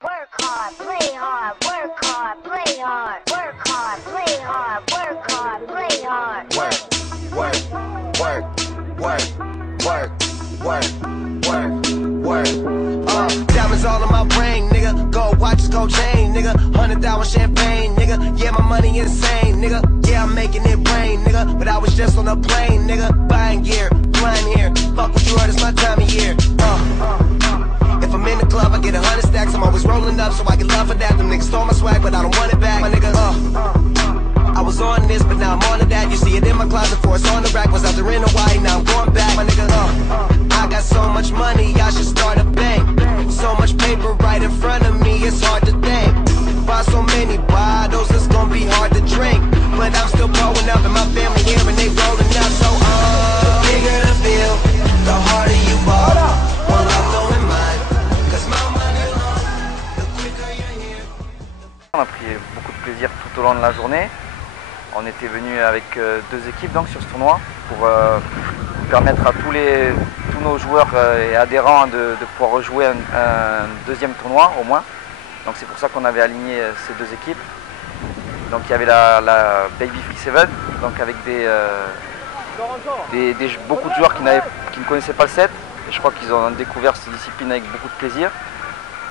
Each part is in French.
Work hard, play hard, work hard, play hard, work hard, play hard, work hard, play hard. Work, work, work, work, work, work, work, work. Diamonds all in my brain, nigga. Gold watches, gold chain, nigga. $100 champagne, nigga. Yeah, my money insane, nigga. Yeah, I'm making it rain, nigga. But I was just on a plane, nigga. Buying gear, flying here. Fuck what you heard, it's my time of year. If I'm in the club, I get 100 stacks. I'm always rolling up, so I get love for that. Them niggas stole my swag, but I don't want it back. My nigga, I was on this, but now I'm on to that. You see it in my closet, for it's on the rack. Was out there in Hawaii, now I'm going back. My nigga, I got so much money, I should start a bank. So much paper right in front of me, it's hard to think. Buy so many bottles, it's gonna be hard to drink. But I'm still growing up, and my family here, and they rolling up. So, the bigger the bill, the harder you ball. Well, I'm going mine, cause my money long, the quicker you're here. On a pris beaucoup de plaisir tout au long de la journée. On était venu avec deux équipes donc, sur ce tournoi pour permettre à tous nos joueurs et adhérents de pouvoir rejouer un deuxième tournoi au moins. Donc c'est pour ça qu'on avait aligné ces deux équipes. Donc il y avait la Baby Free Seven, donc avec beaucoup de joueurs qui ne connaissaient pas le set. Et je crois qu'ils ont découvert cette discipline avec beaucoup de plaisir.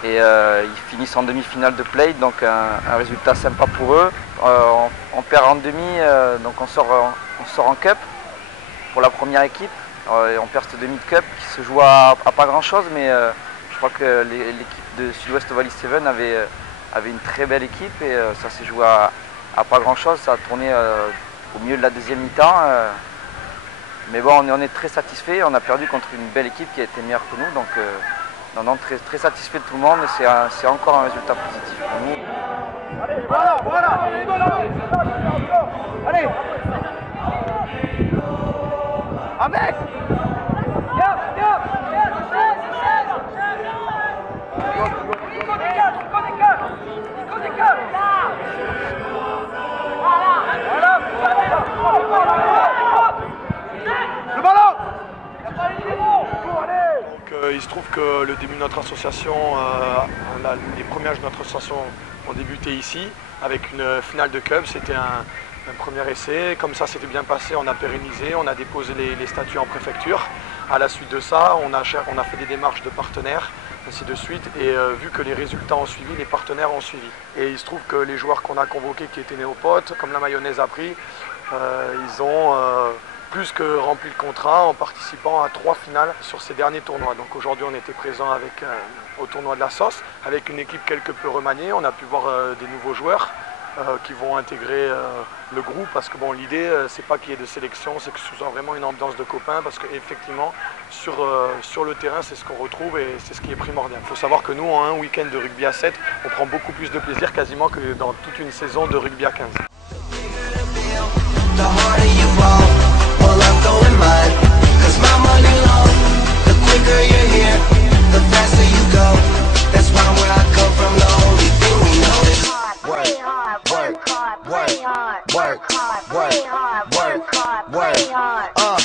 Et ils finissent en demi-finale de play, donc un résultat sympa pour eux. On perd en demi, donc on sort en cup pour la première équipe. Et on perd cette demi de cup qui se joue à pas grand chose, mais je crois que l'équipe de Sud-Ouest Valley 7 avait une très belle équipe et ça s'est joué à pas grand chose. Ça a tourné au milieu de la deuxième mi-temps. Mais bon, on est très satisfait. On a perdu contre une belle équipe qui a été meilleure que nous. Donc, non, très, très satisfait de tout le monde et c'est encore un résultat positif pour nous. Allez, voilà, allez, avec, le ballon. Il se trouve que le début de notre association, les premières de notre association ont débuté ici avec une finale de cup. C'était un premier essai. Comme ça, c'était bien passé. On a pérennisé, on a déposé les statuts en préfecture. À la suite de ça, on a fait des démarches de partenaires, ainsi de suite. Et vu que les résultats ont suivi, les partenaires ont suivi. Et il se trouve que les joueurs qu'on a convoqués qui étaient néopotes, comme la mayonnaise a pris, ils ont plus que rempli le contrat en participant à 3 finales sur ces derniers tournois. Donc aujourd'hui on était présent au tournoi de la sauce avec une équipe quelque peu remaniée. On a pu voir des nouveaux joueurs qui vont intégrer le groupe parce que bon, l'idée c'est pas qu'il y ait de sélection, c'est que ce soit vraiment une ambiance de copains parce qu'effectivement sur le terrain c'est ce qu'on retrouve et c'est ce qui est primordial. Il faut savoir que nous en un week-end de rugby à 7 on prend beaucoup plus de plaisir quasiment que dans toute une saison de rugby à 15. Well, I'm going mine, cause my money long. The quicker you're here, the faster you go. That's why where I come from, the only thing we know is work, work, work, work, work, work, work, work, work, work.